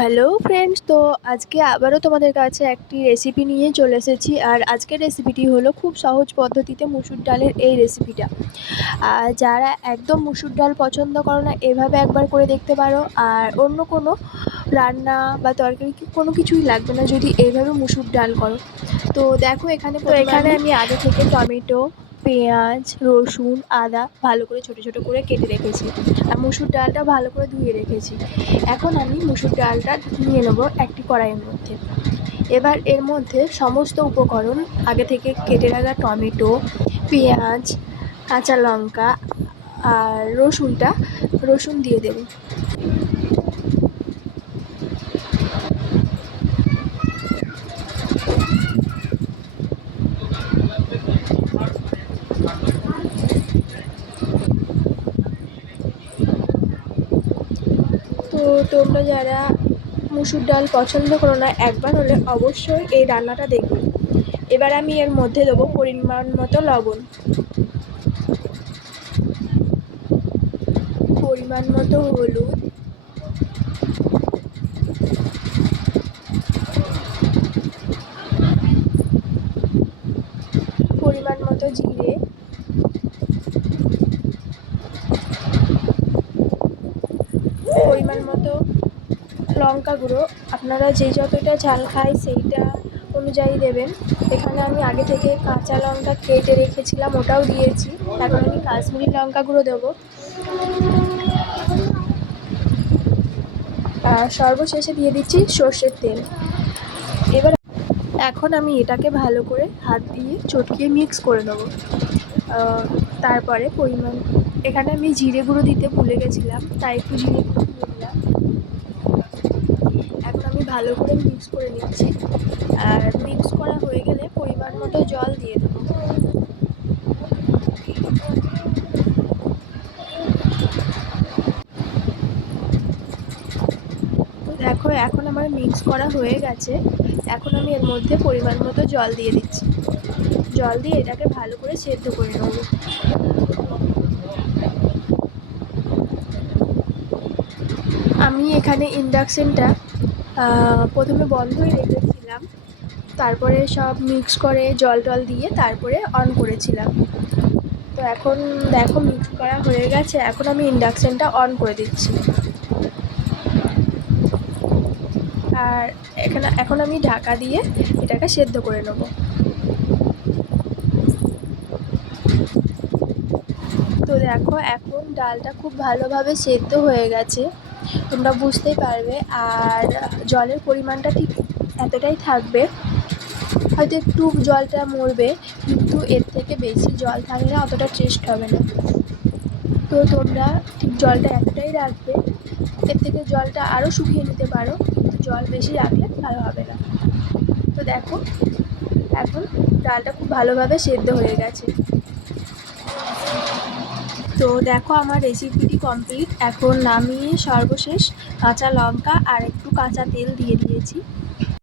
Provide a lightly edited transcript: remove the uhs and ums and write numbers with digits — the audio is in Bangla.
হ্যালো ফ্রেন্ডস, তো আজকে আবারও তোমাদের কাছে একটি রেসিপি নিয়ে চলে এসেছি। আর আজকের রেসিপিটি হলো খুব সহজ পদ্ধতিতে মুসুর ডালের এই রেসিপিটা। আর যারা একদম মুসুর ডাল পছন্দ করো না, এভাবে একবার করে দেখতে পারো। আর অন্য কোনো রান্না বা তরকারি কোনো কিছুই লাগবে না যদি এইভাবে মুসুর ডাল করো। তো দেখো, এখানে আমি আগে থেকে টমেটো, পেঁয়াজ, রসুন, আদা ভালো করে ছোটো ছোটো করে কেটে রেখেছি। আর মুসুর ডালটা ভালো করে ধুয়ে রেখেছি। এখন আমি মুসুর ডালটা নিয়ে নেবো একটি কড়াইয়ের মধ্যে। এবার এর মধ্যে সমস্ত উপকরণ আগে থেকে কেটে রাখা টমেটো, পেঁয়াজ, কাঁচা লঙ্কা আর রসুন দিয়ে দেবো। তো তোমরা যারা মুসুর ডাল পছন্দ করো না, একবার হলে অবশ্যই এই রান্নাটা দেখবে। এবার আমি এর মধ্যে দেবো পরিমাণ মতো লবণ, পরিমাণ মতো হলুদ, পরিমাণ মতো জিরে, পরিমাণ মতো লঙ্কা গুঁড়ো। আপনারা যে যতটা ঝাল খায় সেইটা অনুযায়ী দেবেন। এখানে আমি আগে থেকে কাঁচা লঙ্কা কেটে রেখেছিলাম, ওটাও দিয়েছি। এখন আমি কাশ্মীরি লঙ্কা গুঁড়ো দেবো। আর সর্বশেষে দিয়ে দিচ্ছি সর্ষের তেল। এবার এখন আমি এটাকে ভালো করে হাত দিয়ে চটকিয়ে মিক্স করে নেবো। তারপরে এখানে আমি জিরে গুঁড়ো দিতে ভুলে গেছিলাম, তাই একটু জিরে গুঁড়ো দিয়ে দিলাম। এখন আমি ভালো করে মিক্স করে নিচ্ছি। আর মিক্স করা হয়ে গেলে পরিমাণ মতো জল দিয়ে দেবো। দেখো, এখন আমার মিক্স করা হয়ে গেছে। এখন আমি এর মধ্যে পরিমাণ মতো জল দিয়ে দিচ্ছি। জল দিয়ে এটাকে ভালো করে সেদ্ধ করে নেব। আমি এখানে ইন্ডাকশানটা প্রথমে বন্ধই রেখেছিলাম, তারপরে সব মিক্স করে জল টল দিয়ে তারপরে অন করেছিলাম। তো এখন দেখো, মিক্স করা হয়ে গেছে। এখন আমি ইন্ডাকশানটা অন করে দিচ্ছি। আর এখন আমি ঢাকা দিয়ে এটাকে সেদ্ধ করে নেব। তো দেখো, এখন ডালটা খুব ভালোভাবে সেদ্ধ হয়ে গেছে, তোমরা বুঝতেই পারবে। আর জলের পরিমাণটা ঠিক এতটাই থাকবে, হয়তো একটু জলটা মরবে, কিন্তু এর থেকে বেশি জল থাকলে অতটা টেস্ট হবে না। তো তোমরা ঠিক জলটা এতটাই রাখবে। এর থেকে জলটা আরও শুকিয়ে নিতে পারো, কিন্তু জল বেশি রাখলে ভালো হবে না। তো দেখো, এখন ডালটা খুব ভালোভাবে সেদ্ধ হয়ে গেছে। তো দেখো, আমার রেসিপিটি কমপ্লিট। এখন নামিয়ে সর্বশেষ কাঁচা লঙ্কা আর একটু কাঁচা তেল দিয়ে দিয়েছি।